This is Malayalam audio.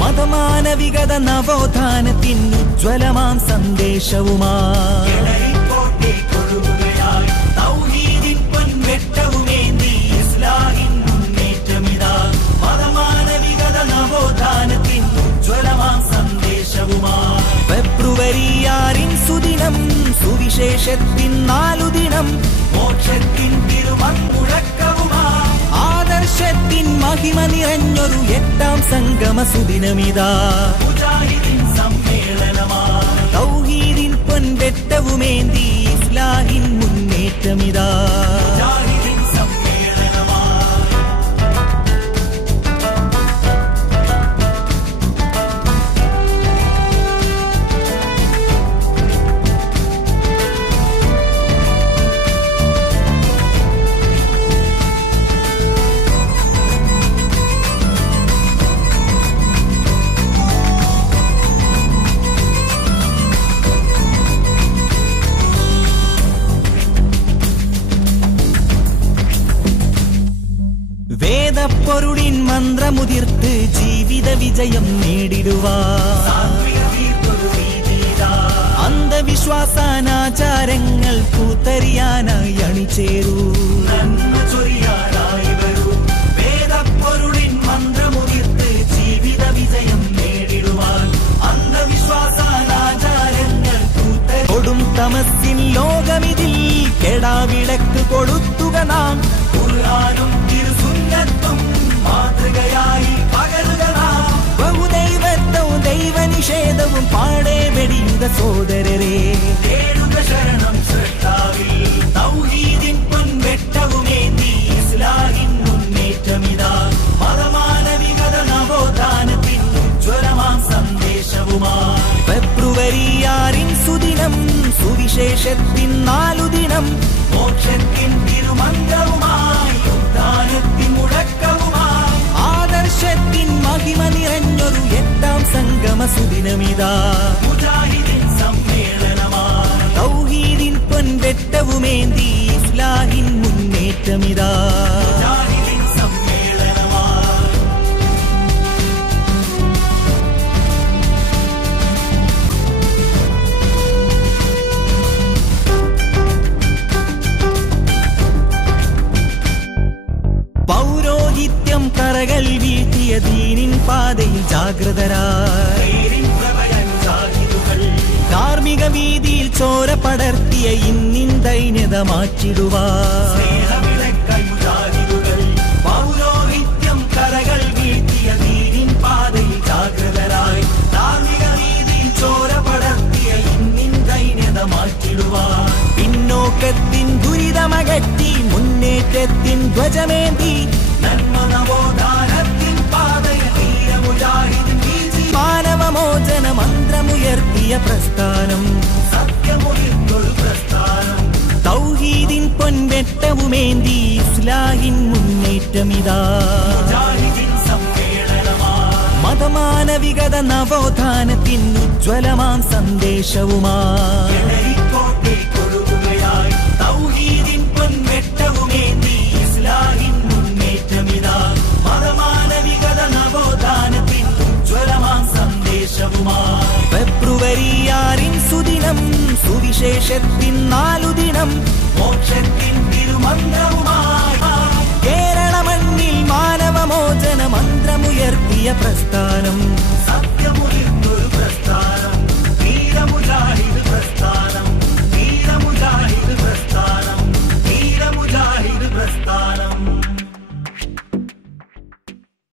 മതമാനവികത നവോത്ഥാനത്തിനുജ്വലമാം സന്ദേശവുമാ ഫെബ്രുവരി 6 സുദിനം സുവിശേഷത്തിൻ 4 ദിനം മോക്ഷത്തിൻ തിരുമൺമുഴക്കവുമാ ആദർശത്തിൻ മഹിമ നിറഞ്ഞൊരു 8ാം സംഗമ സുദിനമിതാ മുജാഹിദീൻ സമ്മേളനമാ തൗഹീദിൻ പൊൻവെട്ടവുമേന്തി ഇസ്ലാഹിൻ മുന്നേറ്റമിതാ വേദപ്പൊരുളിൻ മന്ത്രമുതിർത്ത് ജീവിത വിജയം നേടിടുവാൻ അന്ധവിശ്വാസാനാചാരങ്ങൾ കൂത്തറിയാനായി അണിചേരൂ വേദപ്പൊരുളിൻ മന്ത്രമുതിർത്ത് ജീവിത വിജയം നേടിടുവാൻ അന്ധവിശ്വാസാനാചാരങ്ങൾ കൊടും തമസ്സിൻ ലോകമിതിൽ കെടാവിളക്ക് കൊളുത്തുക നാം ഖുർആനും തിരുസുന്നത്തും മാതൃകയായി പകരുക നാം ബഹുദൈവത്വവും ദൈവനിഷേധവും പാടെ വെടിയുക സോദരരെ തേടുക ശരണം സൃഷ്ടാവിൽ തൗഹീദിൻ പൊൻവെട്ടവുമേന്തി ഇസ്ലാഹിൻ മുന്നേറ്റമിതാ മതമാനവികത നവോത്ഥാനത്തിൻ ഉജ്വലമാം സന്ദേശവുമായി ഫെബ്രുവരി 6 സുദിനം സുവിശേഷത്തിൻ 4 ദിനം മോക്ഷത്തിൻ തിരുമന്ത്രവുമായി ഉദ്ധാനത്തിൻ മുഴക്കവുമായി ആദർശത്തിൻ മഹിമ നിറഞ്ഞൊരു 8ാം സംഗമ സുദിനമിതാ മുജാഹിദീൻ സമ്മേളനമാ തൗഹീദിൻ പൊൻവെട്ടവുമേന്തി ഇസ്ലാഹിൻ മുന്നേറ്റമിതാ മുജാഹിദീൻ സമ്മേളനമാ പൗരോഹിത്യം കറകൾ വീഴ്ത്തിയ ദീനിൻ പാതയിൽ ജാഗ്രതരായി ധാർമ്മിക വീതിയിൽ ചോര പടർത്തിയ ഇന്നിൻ ദൈന്യത മാറ്റിടുവാൻ പൗരോഹിത്യം കറകൾ വീഴ്ത്തിയ ദീനിൻ പാതയിൽ ജാഗ്രതരായി ധാർമ്മിക വീതിയിൽ ചോര പടർത്തിയ ഇന്നിൻ ദൈന്യത മാറ്റിടുവാൻ പിന്നോക്കത്തിൻ ദുരിതമകറ്റി മുന്നേറ്റത്തിൻ ധ്വജമേന്തി നന്മ നവോത്ഥാനത്തിൻ പാതയിൽ വീരമുജാഹിദീൻ വീഴ്ച മാനവമോചന മന്ത്രമുയർത്തിയ പ്രസ്ഥാനം സത്യമൊഴിഞ്ഞൊരു പ്രസ്ഥാനം തൗഹീദിൻ പൊൻവെട്ടവുമേന്തി ഇസ്ലാഹിൻ മുന്നേറ്റമിതാ മുജാഹിദീൻ സമ്മേളനമാ മതമാനവികത നവോത്ഥാനത്തിൻ ഉജ്വലമാം സന്ദേശവുമായി തൗഹീദിൻ പൊൻവെട്ടവുമേന്തി ഇസ്ലാഹിൻ മുന്നേറ്റമിതാ മതമാനവികത നവോത്ഥാനത്തിൻ ഉജ്വലമാം സന്ദേശവുമായി ഫെബ്രുവരി 6 സുദിനം സുവിശേഷത്തിൻ 4 ദിനം മോക്ഷത്തിൻ തിരുമന്ത്രവുമായി കേരള മണ്ണിൽ മാനവമോചന മന്ത്രമുയർത്തിയ പ്രസ്ഥാനം സത്യമൊഴി